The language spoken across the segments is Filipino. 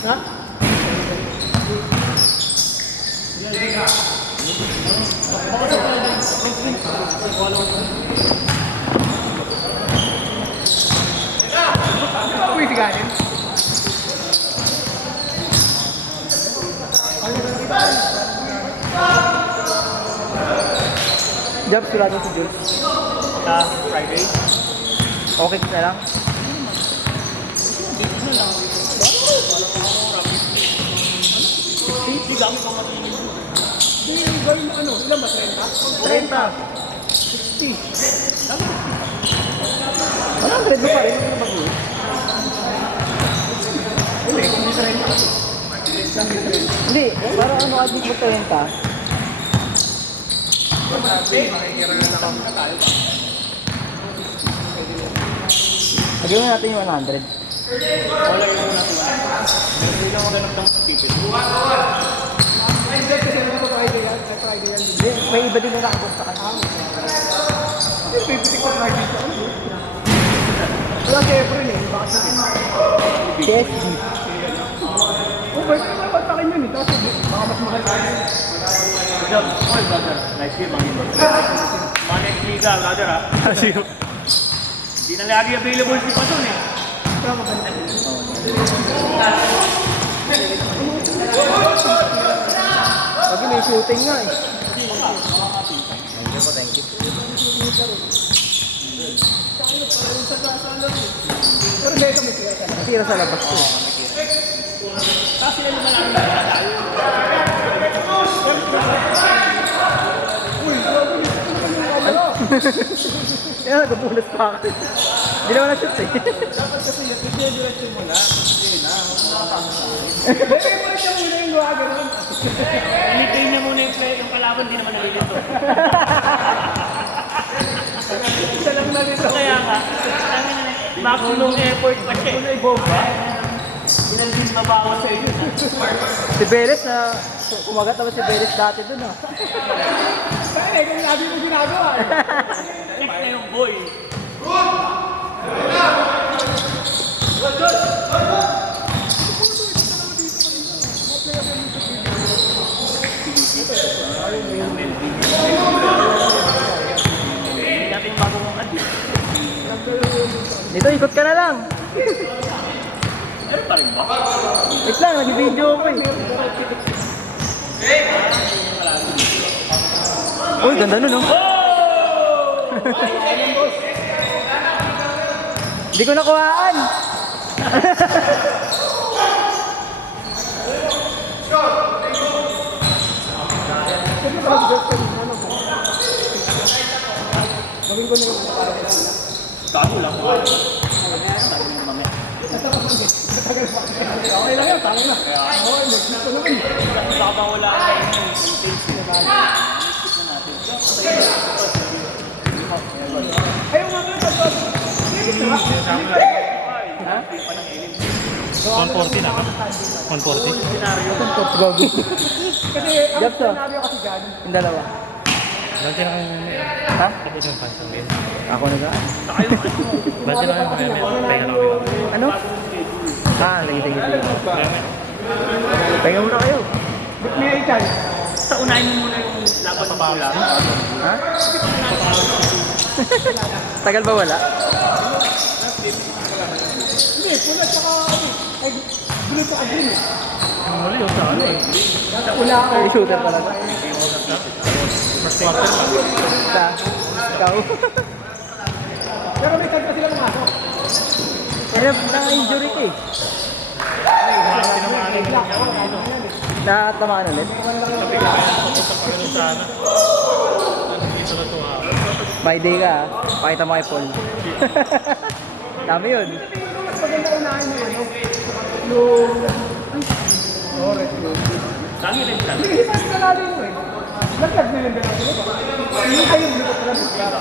Ha? Uy, sigarin. Job, sigurado si Jules. Friday. Okay na lang. Hindi gamit ang matulog. Hindi, yung gawin mo ano, ilan ba? 30? 60. Wala, 100 mo pa rin. Ano mag-uwi? Hindi, para ano admit mo 30. Lagyan mo natin yung 100. Wala yung una ko. Hindi lang maganap ng tipid. Hindi, may iba din na nakabot sa kanya. Wala si Efren eh. Si SG. Oh, pwede naman pagtakin yun eh. Tapos baka mas mahal ka. Job, okay brother. Nice game, ang ito. Manek Liga, brother ha. Hindi na lagi available si Pason eh. Lagi may shooting nga eh. Thank you po, thank you. Pero may kami siya. Natira sa labas ko. Kasi yan naman namin nakakatayo. Kaya nagpupulas pa ako. Hindi naman na-shoot eh. Dapat kasi yan, kasi yung direction mo na. Hindi na, Initay niya muna yung play, yung kalaban, di naman nalilito. Isa lang na nito. Kaya nga, maximum effort pa siya. Una ibomba. Ilan din mabawas sa iyo. Si Beres na kumagat naman si Beres dati dun ah. Kaya kung lagi mo ginagawa. Check na yung boy. Hindi natin bagong adit. Dito, ikot ka na lang. Meron pa rin ba? Wait lang, nag-video ko eh. Uy, ganda nun oh. Hindi ko nakuhaan. Gawin ko na yung para ko lang. Bago lang ko. Sabi mo mamaya. Okay lang yan, tama na. Okay, mag-snap ko naman. Baka wala ka yung intention. Ayaw nga nga, pag-pag. Ha? 140 na ka? 140? Gago. Kasi ang scenario kasi dyan, yung dalawa. Bante na kayo mamaya. Ha? Pati isang pansa ngayon. Ako na ga. Bante na kayo mamaya. Pahinga na kayo. Ano? Sige. Mamaya. Pahinga muna kayo. Ba't may ikan? Sa unahin mo muna yung laban sa pula. Ha? Tagal ba wala? Hindi, pula tsaka ay, gulo pa agrin eh. Muli yung sa ano eh. Sa ula ako. Ay, shooter talaga. First quarter pa. Ikaw. Pero may tag pa silang masok. Kaya na-injury ka eh. Tinamaan yung Natamaan ulit. Papunta pa ganun sana. Dito na ito ha. By day ka ah. Pakita mo kay Paul. Dami yun. Mas maganda unahin mo ano? Yung... Oret mo. Tangi rin siya. Hindi mas nalalin mo eh. Laglag na yung gano'n sila ba? Hindi kayo dito pala bigla.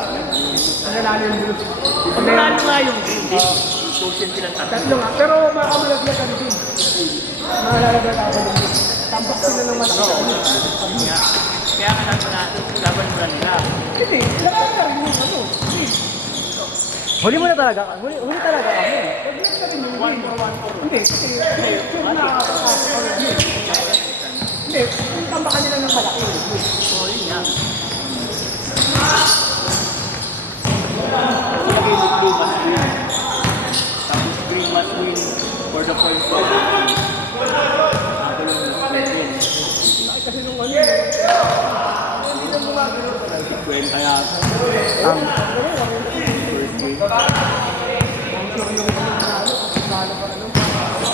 Ang nalalin yung dito. Pag nalalo nga yung green day, social silang tatlo. Tatlo nga. Pero baka malaglag ka din. Malalaglag ako din. Tampak sila ng malaki. Kaya ka laban mo lang nila. Hindi. Laban ka rin yung ano. Huli mo na talaga. Huli talaga kami. Laglag ka rin yung One for one for one. Hindi. Kasi Ang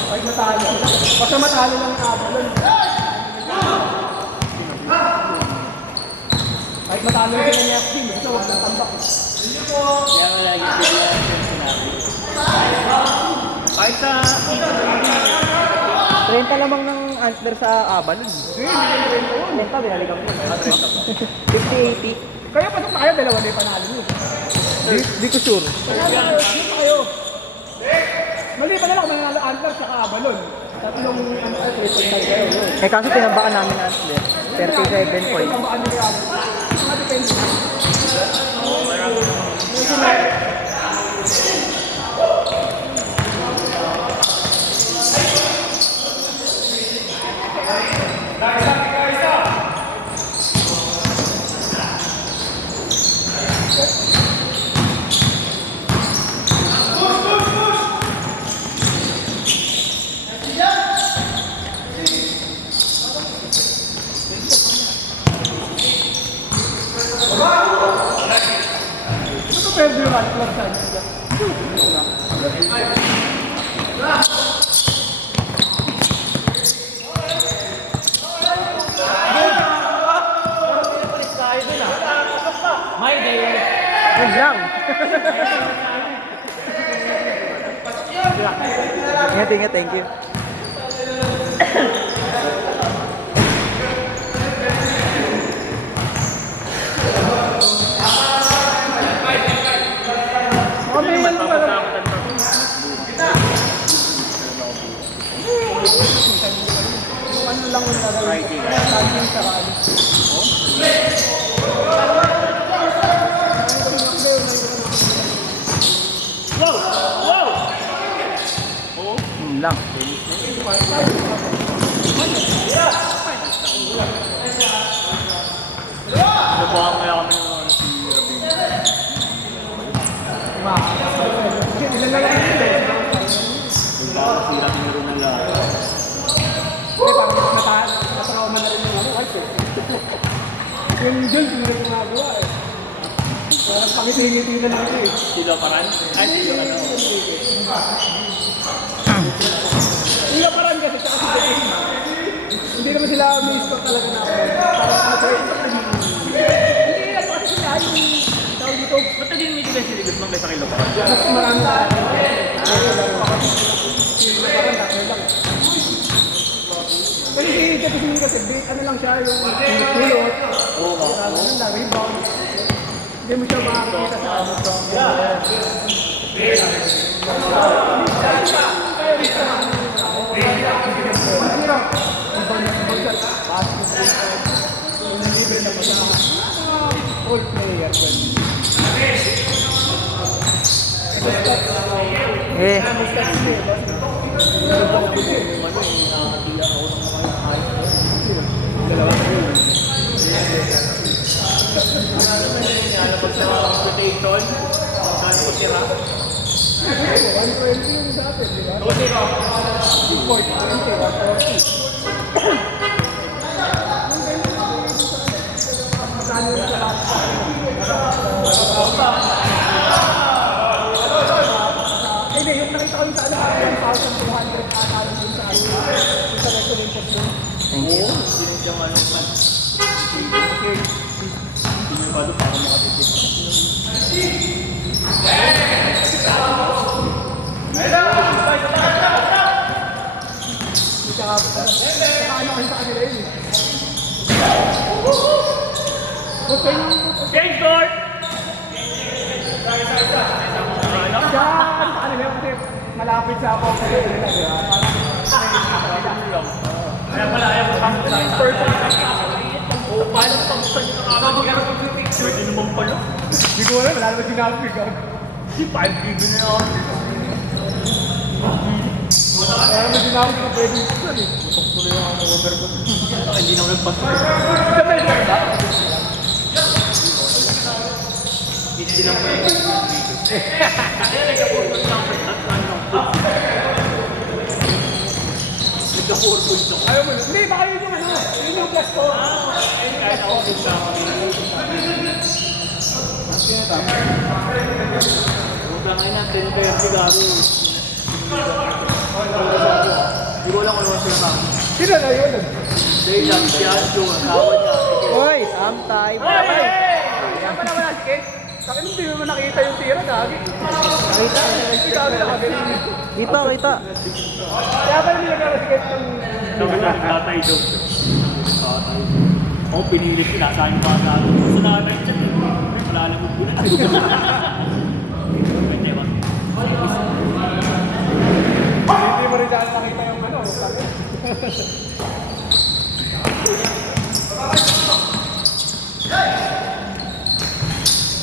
Kahit matalo sila. Basta matalo lang ang Avalon. Kahit matalo sila ng FP, basta huwag ng tambak. Kaya nga lagi sila sinabi. Kahit sa 30 lamang ng antler sa Avalon. Hindi, hindi na rin yun. 30, binalikan mo. 50-80. Kaya pasok tayo, dalawa na yung panalo nyo. Di ko sure. Kaya ano pa kayo? Mali pa na lang kung mananalo Antler sa Avalon. Tatlong triple tie kayo. Eh kaso tinambakan namin ang antler. 37 points. Tambaan nyo kaya. Mga depende. Ito pwede yung Antler sa inyo. Yun lang. Ingat, thank you. Kami yung pala. Yung ano lang yung gagawin ko. Laging sa kali. wow! Wow! Yun lang. Nabuhan kaya kami ng mga si Rabin. Ilan na lang yun eh. Sira tinuro na lang. Parang natrauma na rin yung ano, white eh. Yung Jules, hindi rin gumagawa eh. Parang pakiti-ngiti na lang ito eh. Sila paran? Ay, sila ano? Sila parang kasi sa kasi hindi naman sila may-stop talaga na parang ano sa'yo. Hindi yan kasi sila yung tawag dito. Ba't naging may defense silibus nung kaysa kilo paran? Mas marami na sila parang tatlo lang. Kasi hindi kasi ano lang siya yung kulot. Ano lang, rebound. Hindi mo siya makakita sa ano. All player. Eh, Pag sa rotation, saan ko sira? 120 yung dati, di ba? 140. Hindi, yung nakita ko yung sa ano, 1,200 akala yung sa ano, yung sa Olympics yun. thank you. Hindi siyang ano man. Hindi pa doon para makatipid. Tsaka ano kayo sa kanila yun eh. Basta yung Change court! siya, ano sa kanila kasi malapit sa ako kasi nila, di ba? Kaya pala ayaw ko pasok sa person. O paano ko pamusta nyo nakakabag ng picture? Pwede naman pala. Hindi ko alam, wala naman sinabi ka. Si 5GB na yun. Wala naman sinabi ka pwede ito eh. Tuloy ako ng overboard. Hindi naman nagpasok. Hindi lang po yung kaya nagka-forward lang sa tatlan ng nagka-forward lang. Ayaw mo, hindi, baka yun yung ano, yun yung plus ko. Kahit ako doon sa Hanggang ngayon na 10:30 garo. Hindi ko alam kung ano sila kami. Sino na yun? Dahil lang siya, yung asawa niya. Oy, sometime. Kaya pa naman si Ken. Sakin hindi mo nakita yung tira, gagi. Nakita. Ikaw na magaling. Kita, kita. Kaya pa naman nagkakaroon si Ken yung... Tatay daw siya. Tatay. Ako pinilit ko, nasaan yung mga garo. Sa nanay siya, wala lang mo pula. Pwede ba? Hindi mo rin daan nakita yung ano.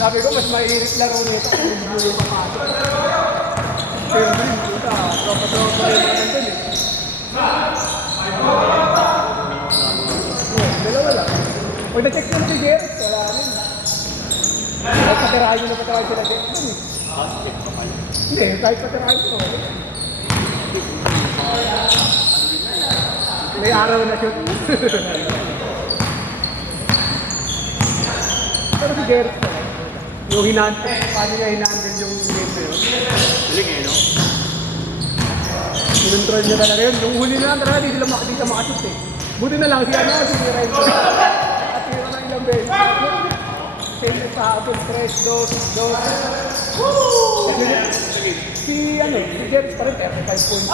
Sabi ko, mas maiirit laro nito kung hindi yung papasok. Pero rin, puta, tropa-tropa rin naman dun eh. Dalawa lang. Pag na-check mo si Jerry, wala rin. Kahit patirahan nyo na patirahan sila check mo eh. Hindi, kahit patirahan nyo. May araw na shoot. Pero si Jerry, yung paano niya hinandle yung game na yun? Galing eh, no? Sinuntrol niya talaga yun. Nung huli na lang talaga, di sila makashoot eh. Buti na lang, si Renzo. At tira na ilang beses. Same sa hapon, 3, 2. Si Jerry pa rin, 35 points.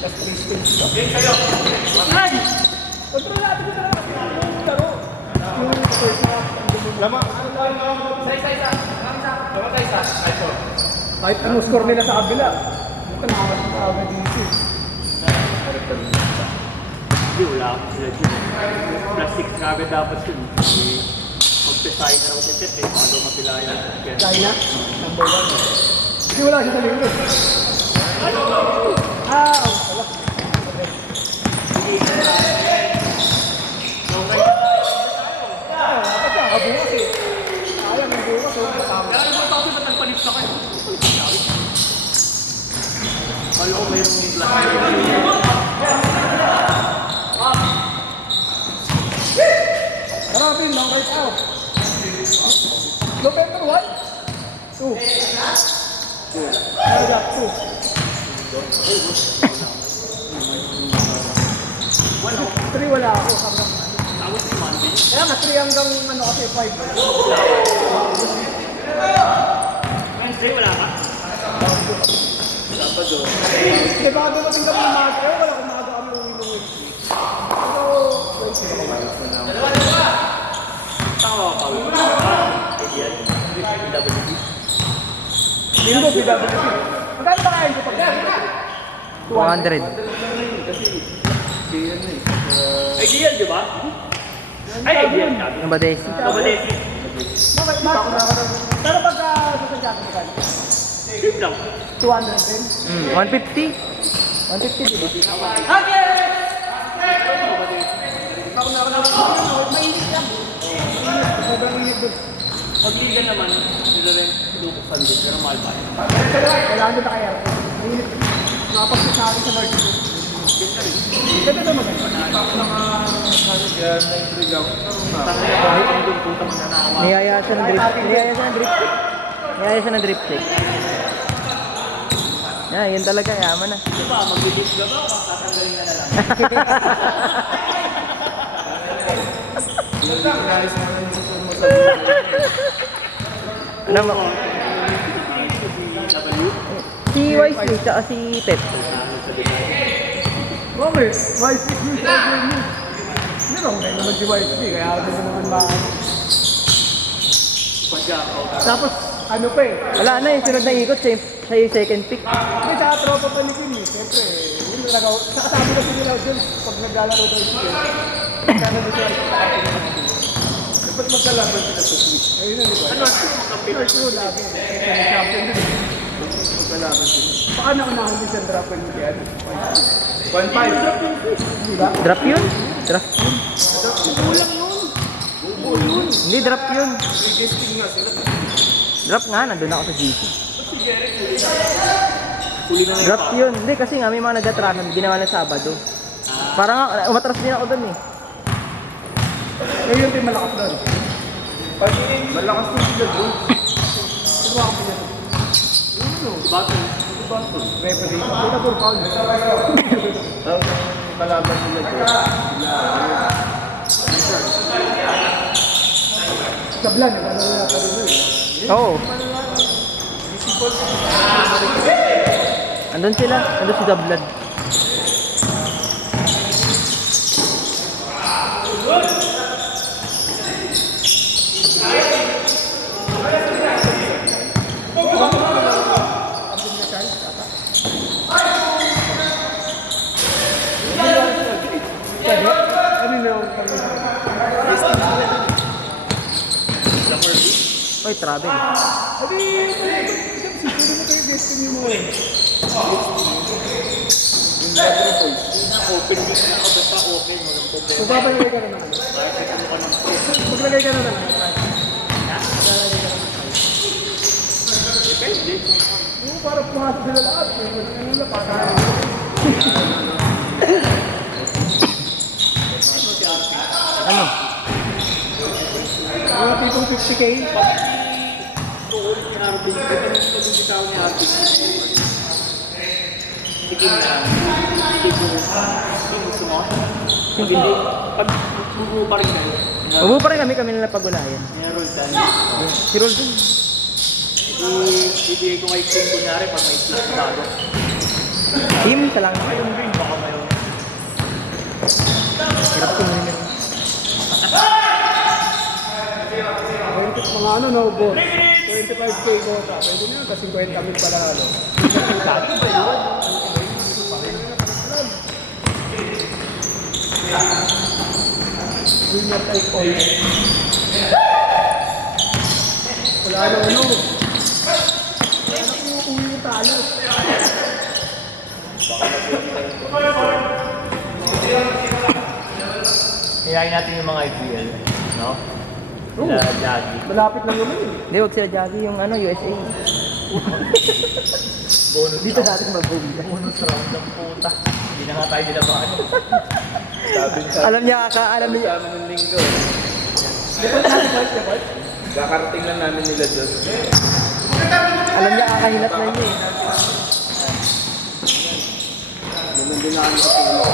Tapos 3 spins. Kontrol natin ko talaga. Laro. Yung first half. Lama. Kahit anong score nila sa kabila. Yung kanakas sa kabila dito. Hindi, wala akong sila dyan. Plastic kagad dapat yun. Magpesahin na raw si Tete, bago mapilayan. China, number 1. Hindi wala siya sa lingkod. Wala. Dapat siya, kabukas eh. Sayang, ang bukas eh. Tama. Kaya naman ako sa tagpalit sa kayo. Kala ko mayroong plastic. Karapin, long right out. November 1? 2. Paragraph 2. Three wala ako hanggang Tapos si Monday. kaya nga 3 hanggang ano kasi 5. Wednesday, wala ka? Hindi baka dumating kami ng mga kaya wala kung maaga kami uwi ng Wednesday. Pero Tama ka pa. Ideal. PWD. Linggo, PWC. Magkano ba kain ko pag 200. Ideal, di ba? Ay, ideal. Ano ba, Desi? Kabalesi. Bakit mas? Pero pagka sasadyado mo kan? Tip lang. 200 din? 150? 150 di ba? Mainit lang. Sobrang init doon. Pag liga naman, sila rin sinukusan din, pero mahal pa. Kailangan doon na kaya. Mainit. Nakapagsasabi sa Lord. Ganda naman. Kahit ang doon, putang nanaawa. Niyaya siya ng drip check. Niyaya siya ng drip check. Yan, yun talaga, yaman na. Di ba, mag-delete ka ba? Tatanggalin ka na lang. Ano mo? Si Wisely, tsaka si Pep. Okay, YC Cruz over me. Hindi ba kung kayo naman si YC, kaya ako naman maano. Tapos, ano pa eh. Wala na yung sunod na ikot, siya yung second pick. Hindi, sa tropa pa ni Kim eh. Siyempre, yun talaga. Nakasabi na sila dun pag naglalaro daw siya. Sana doon siya. Dapat magkalaban sila sa Twitch. Ayun na, di ba? Ano? True lagi. Kaya champion din. Magkalaban sila. Baka naunahan din siya drop and yan. 1-5. Diba? Drop yun? Drop. Kulang yun. Hindi, drop yun. Drop nga, nandun ako sa GC. Drop yun. Hindi, kasi nga may mga nag-atrasan, ginawa na Sabado. Parang nga, umatras din ako dun eh. Eh, yung team malakas doon. Malakas na sila doon. Diba ako niya? Referee. Ito po, foul. Kalaban nila doon. Sablan, ano na pa rin yun. Oo. Andun sila. Andun si Dablad. Pwede? Ano yung Oy, travel. Adi, siguro mo kayo destiny mo eh. Open week na ako, basta open, walang problema. Magpapalagay ka na naman. Maglagay ka na naman. Depende. Oo, para pumasok sila lahat. Ano na, para. Ano? Mga tipong 50K. Tuol ni Arvin, ito na ito bitaw ni Arvin. Sige na, sige mo. Sige gusto mo. Pag hindi, pag bubuo pa rin kayo. Ubo pa rin kami nila pagulayan. Meron dyan. Si Roldan. Ibigay ko kay Kim kunyari pag may split bago. Team, isa lang. Ayun rin, baka mayroon. Hirap ko muna. Mga ano, no, boss. 25K quota. Pwede na yun, kasi 50 mil pala, ano. Lagi ba yun? Winner type point. Wala na, ano. Ano kung uwi yung talo? Kayain natin yung mga IPL, no? Oo. Sila Jaggy. Malapit lang naman yun. Hindi, wag sila Jaggy yung ano, USA. Bonus Dito round. natin mabuhay. Bonus round ng puta. Hindi na nga tayo nilabahan. Sabi sa Alam niya, alam niya. amin ng linggo. Depot natin, boys, depot. Kakarating lang namin nila dyan. Alam niya, kakahinat na niya eh. Ganun din namin sa pulo.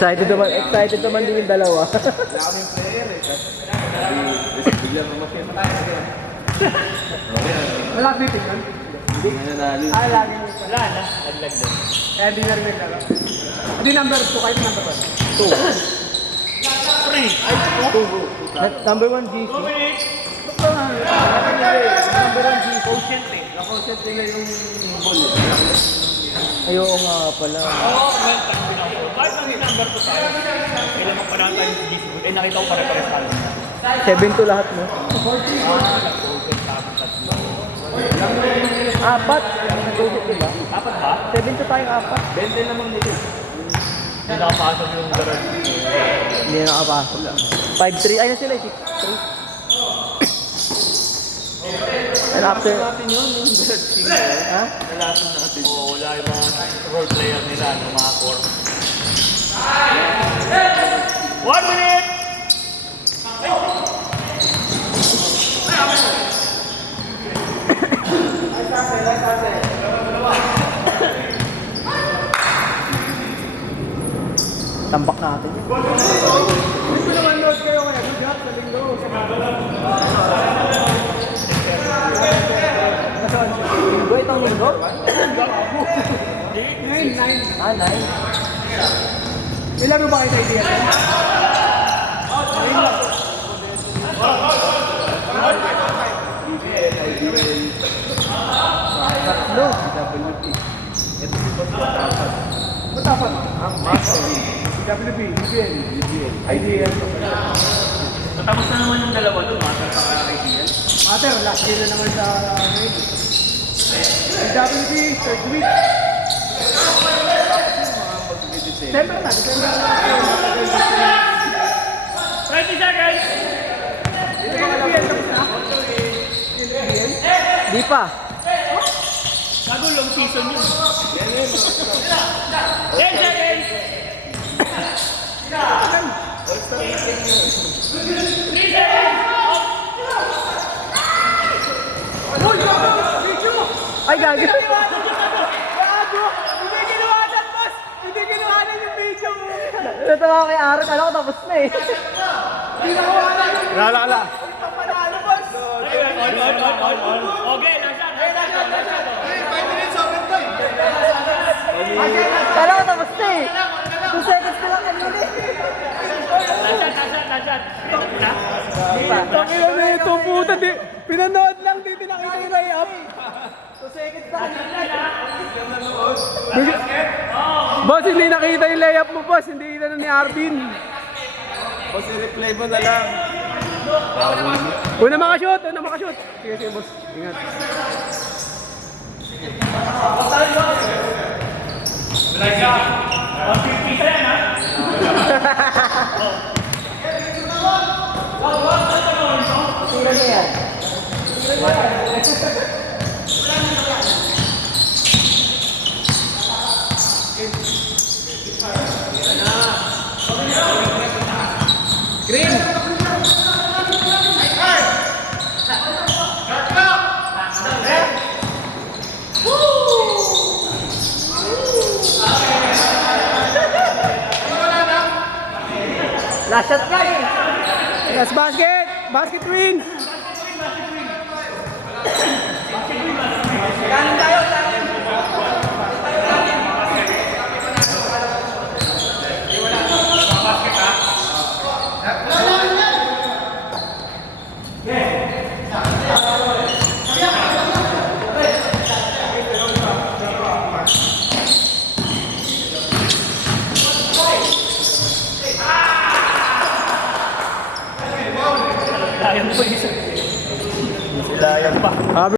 Excited naman din yung dalawa. Wala kaming player eh. Kasi bigla mamasya pa tayo. Wala meeting yun? Hindi. Nanalo. Ah, lagi nyo. Wala na, naglag din. Kaya di na rin naglaro. Hindi number 2, kahit number 1. 3. Number 1 GC. Number 1 G. Quotient eh. Nakonset nila yung ball. Ayoko nga pala. Oo, well, tanong din ako. Bakit nang number 2 tayo? Kailan mo pa lang tayo sa GC? Eh, nakita ko pare-pares tayo. 7 to lahat mo. Nag-quotient sa amin tatlo. 4. Nag-ulit diba? Dapat ba? 7 to tayong 4. 20 naman nito. Hindi nakapasok yung garage. Hindi na nakapasok. 5-3. Ay na sila, 6-3. And after... natin yun, yung garage single. Ha? Nalasan natin. Oo, wala yung mga role player nila, yung mga core. 1 minute! Tambak natin yun. Gusto naman load kayo kaya good job sa linggo. Linggo, itong linggo? 9. Ah, 9. Ilaro ba kayo sa idea? Tatlo. Matapan. WB, BBL. IDL. Matapos na naman yung dalawa doon, mga idea. Mater, last day na naman sa ngayon. WB, third week. December na, December na. 20 seconds! Hindi ka LPL tapos na? LPL? Di pa. Bago long season yun. 10 seconds! Ay, gago. Gago! Hindi kinuhanan, boss! Hindi kinuhanan yung video! Natawa kay Aaron, alam ko tapos na eh. Hindi nakuhanan yung Lala. Ang panalo, boss! Okay, nasaan? Nasaan? 5 minutes, overtime! Alam ko tapos na eh. 2 seconds na lang kanina eh. Nasaan? Pakila na ito, puta! Pinanood lang, di pinakita yung layup! 2 seconds na kanina. Boss, hindi nakita yung layup mo, boss. Hindi kita na ni Arvin. Boss, i-replay mo na lang. Una makashoot, Sige, sige, boss. Ingat. Tira niya yan. Green! Last shot ka eh! Last basket! Basket win! Kanin tayo, kanin! Ayan po isa. Dayan pa.